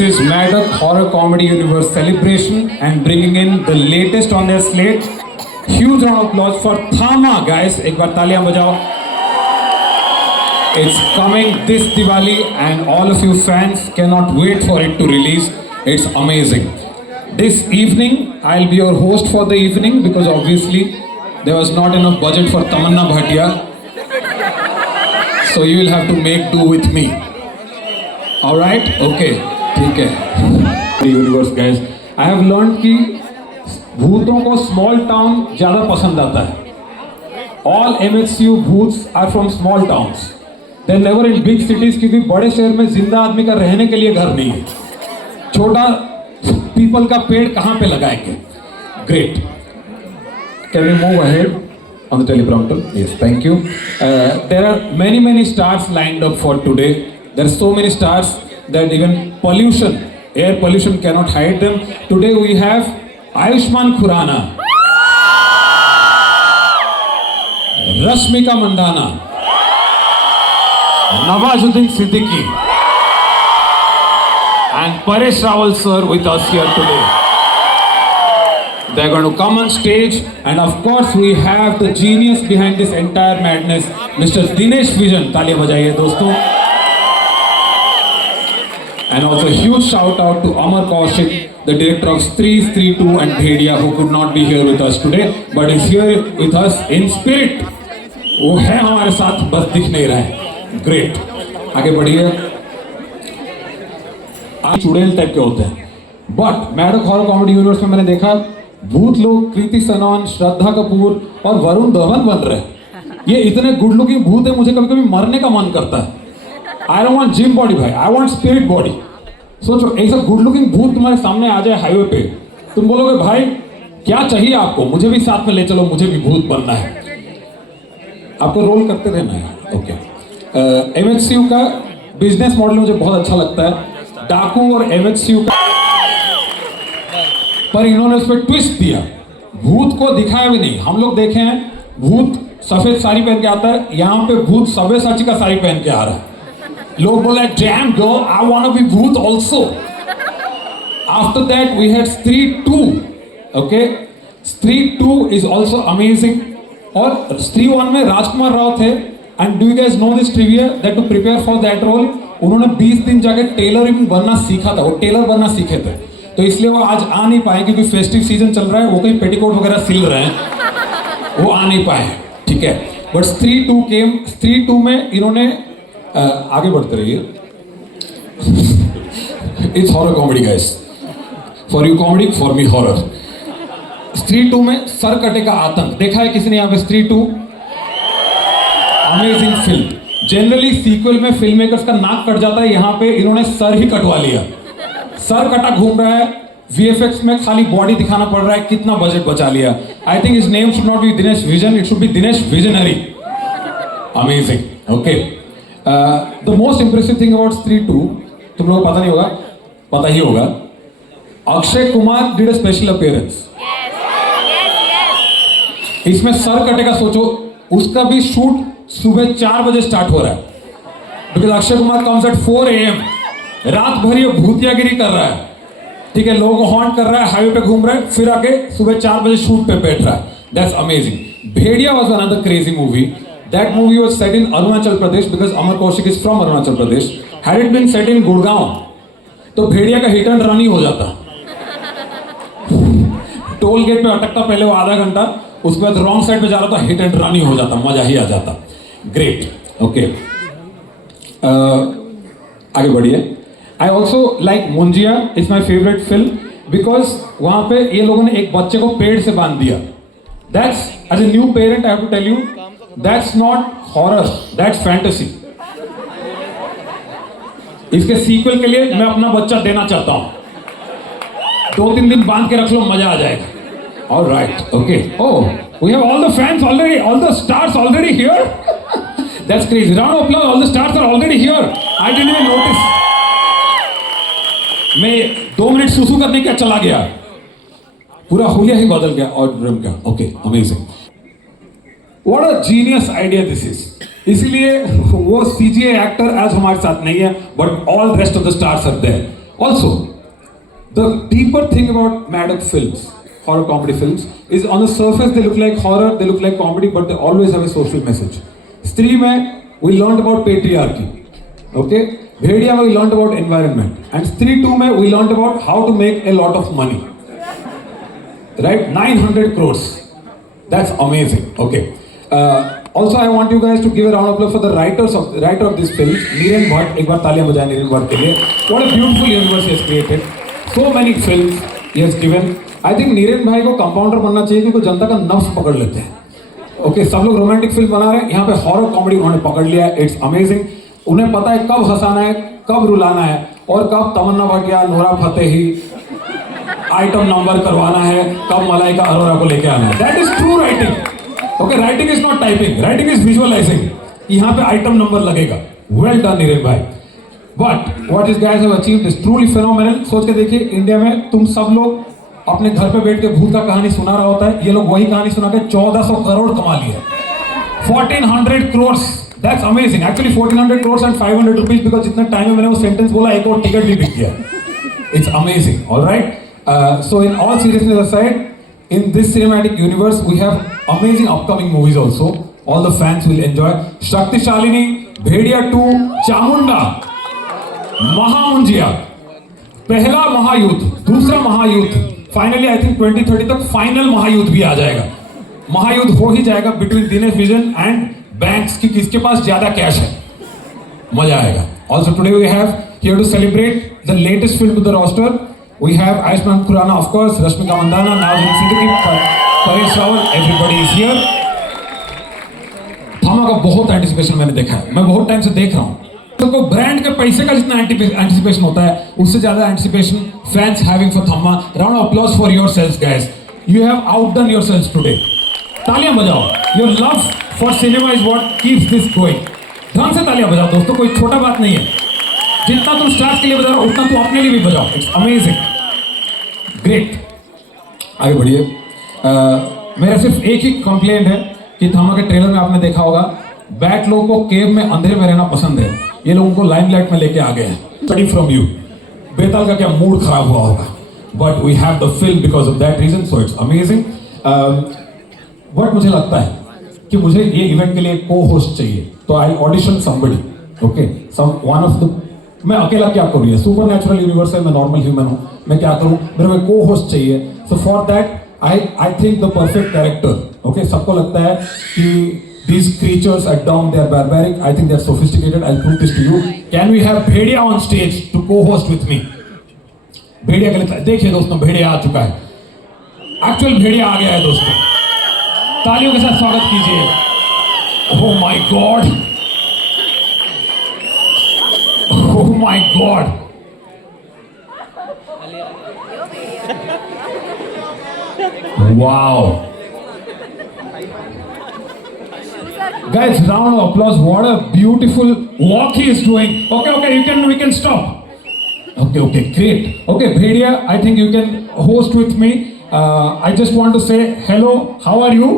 This is Maddock Horror Comedy Universe celebration and bringing in the latest on their slate. Huge round of applause for Thama, guys. एक बार तालियां बजाओ. It's coming this Diwali and all of you fans cannot wait for it to release. It's amazing. This evening, I'll be your host for the evening because obviously there was not enough budget for Tamanna Bhatia. So you will have to make do with me. Alright? Okay. ठीक है. Universe guys. I have learned कि भूतों को small town ज़्यादा पसंद आता है. All MHCU भूत्स are from small towns. They're never in big cities क्योंकि बड़े शहर में जिंदा आदमी का रहने के लिए घर नहीं है. छोटा पीपल का पेड़ कहाँ पे लगाएंगे? Great. Can we move ahead on the teleprompter? Yes, thank you. There are many stars lined up for today. There are so many stars that even air pollution cannot hide them. Today we have Ayushmann Khurrana, Rashmika Mandanna, Nawazuddin Siddiqui, and Paresh Rawal sir with us here today. They're going to come on stage, and of course we have the genius behind this entire madness, Mr. Dinesh Vision. तालियां बजाइए दोस्तों. And also a huge shout out to Amar Kaushik, the director of Stree, Stree 2 and Bhediya, who could not be here with us today, but is here with us in spirit. वो है हमारे साथ, बस दिख नहीं रहा है. Great. आगे बढ़िए. चुड़ैल टाइप के होते हैं. But Maddock horror comedy universe में मैंने देखा भूत लोग कृति सनन, श्रद्धा कपूर और वरुण धवन बन रहे हैं. ये इतने गुड लुकिंग भूत है, मुझे कभी-कभी मरने का मन करता है. I don't want gym body भाई, I want spirit body. सोचो ऐसा गुड लुकिंग भूत तुम्हारे सामने आ जाए हाईवे पे, तुम बोलोगे भाई क्या चाहिए आपको, मुझे भी साथ में ले चलो, मुझे भी भूत बनना है. आपको रोल करते रहना है. ओके. MHCU का बिजनेस मॉडल मुझे बहुत अच्छा लगता है. डाकू और MHCU का, पर इन्होंने उस पर ट्विस्ट दिया. भूत को दिखाया भी नहीं. हम लोग देखे हैं भूत सफेद साड़ी पहन के आता है, यहाँ पे भूत सब्यसाची का साड़ी पहन के आ रहा है. लोग बोले damn girl, I want to be भूत also. After that we had Stree 2. Okay, Stree 2 is also amazing. और Stree 1 में राजकुमार राव थे. And do you guys know this trivia that to prepare for that role उन्होंने 20 दिन जाके tailoring बनना सीखा था. वो टेलर बनना सीखे थे, तो इसलिए वो आज आ नहीं पाए क्योंकि फेस्टिव सीजन चल रहा है. वो कहीं पेटीकोट वगैरह सिल रहे हैं, वो आ नहीं पाए. ठीक है. But Stree 2 came. Stree 2 में इन्होंने आगे बढ़ते रहिए. It's horror comedy guys. For you comedy, for me horror. Stree 2 में सर कटे का आतंक देखा है किसी ने यहाँ पे? Stree 2 amazing film. Generally sequel में फिल्म मेकर्स का नाक कट जाता है, यहाँ पे इन्होंने सर ही कटवा लिया. सर कटा घूम रहा है. VFX में खाली बॉडी दिखाना पड़ रहा है. कितना बजट बचा लिया. I think his name should not be Dinesh vision, it should be Dinesh visionary. Amazing. Okay. The most impressive thing about Stree 2, तुम लोगों को पता नहीं होगा, पता ही होगा, Akshay Kumar did a special appearance. इसमें सर कटेगा. सोचो उसका भी शूट सुबह 4 बजे स्टार्ट हो रहा है. Because Akshay Kumar comes at 4 AM. रात भर ये भूतियागिरी कर रहा है. ठीक है, लोगों को हॉन्ट कर रहा है, हाईवे पे घूम रहा है, फिर आके सुबह 4 बजे शूट पे बैठ रहा है. That's amazing. Bhediya was another crazy movie. That movie was set in Arunachal Pradesh because Amar Kaushik is from Arunachal Pradesh. Had it been set in Gurgaon, तो भेड़िया का हिट एंड रन ही हो जाता. Toll gate पे अटकता पहले वो आधा घंटा, उसके बाद रॉन्ग साइड पे जा रहा था, हिट एंड रन ही हो जाता, मजा ही आ जाता. ग्रेट. ओके. आगे बढ़िए. I also like Munjya. It's my favourite film because वहां पे ये लोगों ने एक बच्चे को पेड़ से बांध दिया. That's, as a new parent, I have to tell you, that's not horror, that's fantasy. इसके सीक्वल के लिए मैं अपना बच्चा देना चाहता हूं. 2-3 दिन बांध के रख लो, मजा आ जाएगा. All right, okay. Oh, we have all the fans already, all the stars already here. That's crazy. Round of applause. All the stars are already here. I didn't even notice. मैं 2 मिनट सुसु करने क्या चला गया, पूरा हुलिया ही बदल गया ऑडिटोरियम का. Okay, amazing. What a genius idea this is. इसलिए वो CGI एक्टर आज हमारे साथ नहीं है, but all rest of the stars are there. Also, the deeper thing about Maddox films, horror comedy films, is on the surface they look like horror, they look like comedy, but they always have a social message. Stree mein, we learned about patriarchy. Okay? Bhediya mein we learned about environment. And Stree 2 mein we learned about how to make a lot of money. Right? 900 crores. That's amazing. Okay. Also, I want you guys to give a round of applause for the writer of this film, Niren Bhatt. एक बार तालियां बजाएं Niren Bhatt के लिए. What a beautiful universe he has created. So many films he has given. I think Niren भाई को compounder बनना चाहिए क्योंकि जनता का नफ्स पकड़ लेते हैं. Okay, सब लोग रोमांटिक फिल्म बना रहे हैं, यहाँ पे हॉरर कॉमेडी उन्होंने पकड़ लिया है. It's amazing. उन्हें पता है कब हंसाना है, कब रुलाना है और कब तमन्ना भाटिया, नोरा फतेही आइटम नंबर करवाना है, कब मलाइका अरोरा को लेके आना है. That is true writing. Okay, writing is not typing, writing is visualizing. यहाँ पे आइटम नंबर लगेगा. Well done Neeraj bhai. But what is guys have achieved is truly phenomenal. सोच के देखिए, इंडिया में तुम सब लोग अपने घर पे बैठ के भूत का कहानी सुना रहा होता है, ये लोग वही कहानी सुना के 1400 करोड़ कमा लिए. 1400 crores. That's amazing. Actually 1400 crores and 500 rupees because जितना टाइम में मैंने वो सेंटेंस बोला एक और टिकट भी बिक गया. It's amazing. All right. So in all seriousness aside, in this cinematic universe we have amazing upcoming movies also. All the fans will enjoy. Shaktishalini, Bhediya 2, Chamunda, Mahamunjia, पहला महायुद्ध, दूसरा महायुद्ध. फाइनली आई थिंक 2030 तक final महायुद्ध भी आ जाएगा. महायुद्ध हो ही जाएगा between Dinesh Vijan and banks की किसके पास ज्यादा कैश है. मजा आएगा. Also today we have here to celebrate the latest film to the roster. We have Ayushmann Khurrana, of course, Rashmika Mandanna, नाज़रीन Siddiqui, Paresh Rawal, everybody is here. Thamma का बहुत एंटिसिपेशन मैंने देखा है, मैं बहुत टाइम से देख रहा हूँ. तो ब्रांड के पैसे का जितना एंटिसिपेशन होता है उससे ज्यादा anticipation fans having for Thamma. Round of applause for yourselves guys. You have outdone yourselves today. तालियां बजाओ. Your love for cinema is what keeps this going. ध्यान से तालियां बजाओ दोस्तों, कोई छोटा बात नहीं है. जितना तुम स्टार्स के लिए बजा रहे हो उतना तुम अपने लिए भी बजाओ. It's amazing. ग्रेट. आगे बढ़िए. मेरा सिर्फ एक ही कंप्लेंट है कि थम्मा के ट्रेलर में आपने देखा होगा, बैट लोगों को केव में अंधेरे में रहना पसंद है. ये लोगों को लाइमलाइट में लेके आ गए हैं. Study from you. बेताल का क्या मूड खराब हुआ होगा, but we have the film because of that reason. So it's amazing. But मुझे लगता है कि मुझे ये इवेंट के लिए को होस्ट चाहिए, तो I audition somebody. Okay, some one of the. मैं अकेला क्या करूँ, ये सुपर नेचुरल यूनिवर्स है, मैं नॉर्मल ह्यूमन हूँ, मैं क्या करूँ, मेरे को को होस्ट चाहिए. So for that I think the perfect character. Okay, सबको लगता है कि these creatures are dumb, they are barbaric. I think they are sophisticated. I'll prove this to you. Can we have Bhediya on stage to co-host with me? भेड़िया के लिए देखिए दोस्तों, भेड़िया आ चुका है. एक्चुअल भेड़िया आ गया है दोस्तों. तालियों के साथ स्वागत कीजिए. Oh my God! Oh my God! Wow! Guys, round of applause. What a beautiful walk he is doing. Okay, we can stop. Okay, great. Okay, Bhediya, I think you can host with me. I just want to say hello. How are you?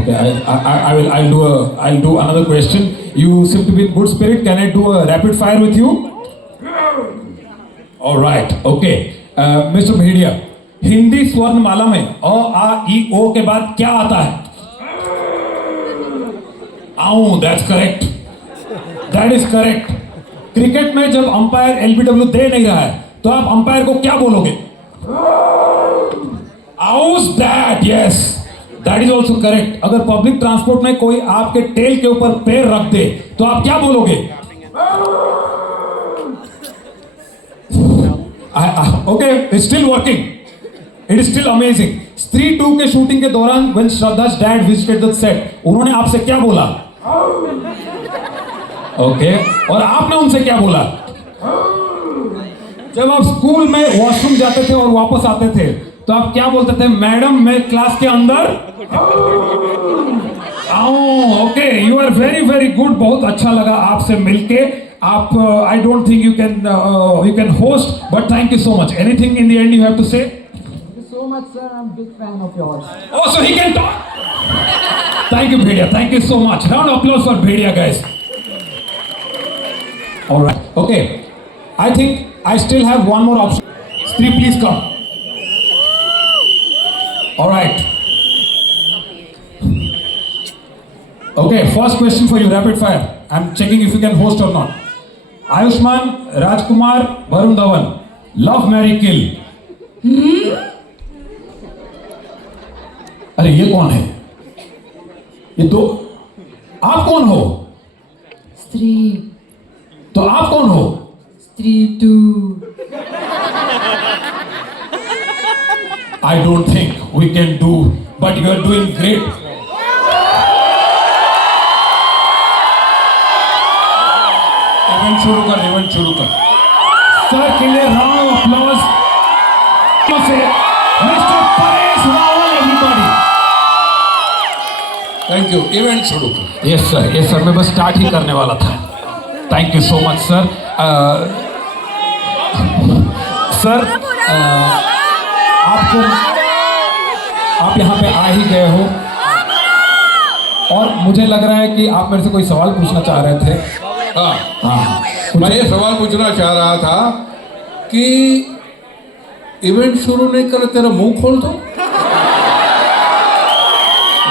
Okay, I'll do another question. You seem to be in good spirit. Can I do a rapid fire with you? All right. Okay, Mr. Bhediya. Hindi स्वर्णमाला में अ आ ई ओ के बाद क्या आता है? आऊं. That's correct. That is correct. Cricket में जब umpire LBW दे नहीं रहा है तो आप अंपायर को क्या बोलोगे? आउस. That, yes, that is also correct. अगर पब्लिक ट्रांसपोर्ट में कोई आपके टेल के ऊपर पैर रख दे तो आप क्या बोलोगे? Okay, it's still working. It is still amazing. Stree 2 के शूटिंग के दौरान when Shraddha's dad visited the set, उन्होंने आपसे क्या बोला? Okay, और आपने उनसे क्या बोला? जब आप स्कूल में वॉशरूम जाते थे और वापस आते थे तो आप क्या बोलते थे? मैडम, मैं क्लास के अंदर आऊं. Okay, you are very good. बहुत अच्छा लगा आपसे मिलके. आप I don't think you can host, but thank you so much. Anything in the end you have to say? So much, sir. I'm a big fan of yours. Oh, so he can talk. Thank you, Bhediya. Thank you so much. Round of applause for Bhediya, guys. All right. Okay. I think I still have one more option. Stree, please come. All right. Okay. First question for you, rapid fire. I'm checking if you can host or not. Ayushman, Rajkumar, Varun Dhawan. Love, marry, kill. अरे ये कौन है? ये दो. आप कौन हो? स्त्री. तो आप कौन हो? स्त्री 2. I don't think we can do, but you are doing great. Event शुरू कर. सर के लिए राउंड ऑफ अप्लॉज से mister Paresh Rawal everybody. Thank you. Event शुरू कर. यस सर मैं बस स्टार्ट ही करने वाला था. Thank you so much sir. Sir आप यहाँ पे आ ही गए हो और मुझे लग रहा है कि आप मेरे से कोई सवाल पूछना चाह रहे थे. हाँ, मैं ये सवाल पूछना चाह रहा था कि इवेंट शुरू नहीं कर, तेरा मुंह खोल दो,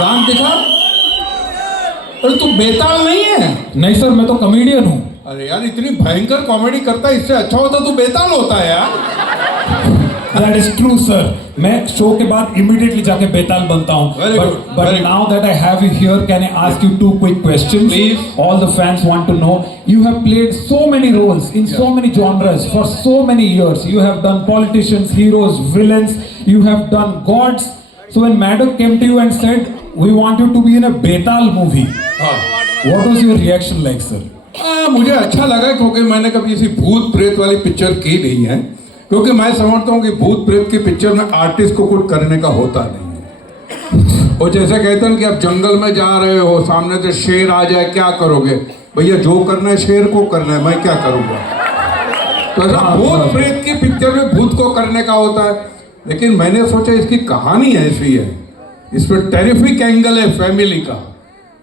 दांत दिखा. अरे तू बेताल नहीं है. नहीं सर मैं तो कॉमेडियन हूँ. अरे यार इतनी भयंकर कॉमेडी करता है, इससे अच्छा होता तू बेताल होता है यार. That is true, sir. मैं शो के बाद immediately जाके बेताल बनता हूँ. Very good, But very now that I have you here, can I ask you 2 quick questions? Please. All the fans want to know. You have played so many roles in so many genres for so many years. You have done politicians, heroes, villains. You have done gods. So when Maddox came to you and said, "We want you to be in a Betal movie," हाँ. what was your reaction like, sir? मुझे अच्छा लगा क्योंकि मैंने कभी ऐसी भूत प्रेत वाली पिक्चर की नहीं है, क्योंकि मैं समझता हूँ कि भूत प्रेत की पिक्चर में आर्टिस्ट को कुछ करने का होता नहीं है. और जैसे कहते हैं कि आप जंगल में जा रहे हो, सामने से शेर आ जाए, क्या करोगे? भैया जो करना है शेर को करना है, मैं क्या करूँगा? तो ऐसा भूत प्रेत की पिक्चर में भूत को करने का होता है. लेकिन मैंने सोचा इसकी कहानी ऐसी है, इसमें टेरिफिक एंगल है फैमिली का,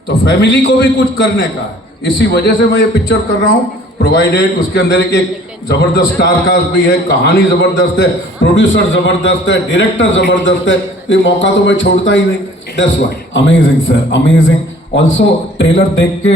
तो फैमिली को भी कुछ करने का है. इसी वजह से मैं ये पिक्चर कर रहा हूँ. प्रोवाइडेड उसके अंदर एक जबरदस्त स्टार कास्ट भी है, कहानी जबरदस्त है, प्रोड्यूसर जबरदस्त है, डायरेक्टर जबरदस्त है. ये मौका तो मैं छोड़ता ही नहीं. That's why. Amazing sir, amazing. Also trailer देख के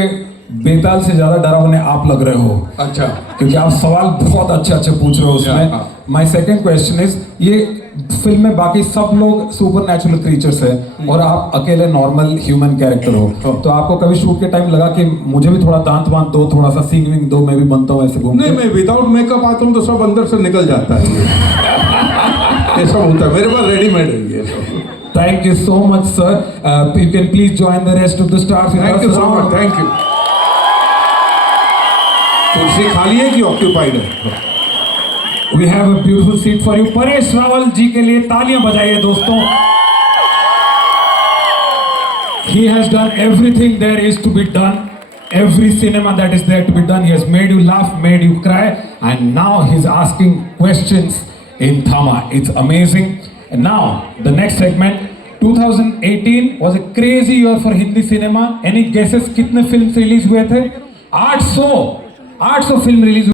बेताल से ज्यादा डरा हुए आप लग रहे हो. अच्छा. क्योंकि आप सवाल बहुत अच्छे अच्छे पूछ रहे हो उसमें. हाँ. माय सेकंड क्वेश्चन इज, ये फिल्म में बाकी सब लोग सुपर नेचुरल क्रीचर्स है और आप अकेले नॉर्मल ह्यूमन कैरेक्टर हो. तो आपको कभी शूट के टाइम लगा कि मुझे भी थोड़ा दांत वांत दो, थोड़ा सा सींग विंग दो, मैं भी बनता हूँ ऐसे घूम? नहीं, मैं विदाउट मेकअप आता हूँ तो सब अंदर से निकल जाता है. ये सब होता है मेरे पास, रेडीमेड है ये सब. Thank you so much, sir. You can please join the rest of the stars. Thank you so much. Thank you. कुर्सी खाली है कि ऑक्यूपाइड है? We have a beautiful seat for you. Paresh Rawal जी के लिए तालियां बजाइए दोस्तों. He has done everything there is to be done. Every cinema that is there to be done. He has made you laugh, made you cry, and now he's asking questions in Thama. It's amazing. And now the next segment. 2018 was a crazy year for Hindi cinema. Any guesses कितने film release हुए थे? 800 film release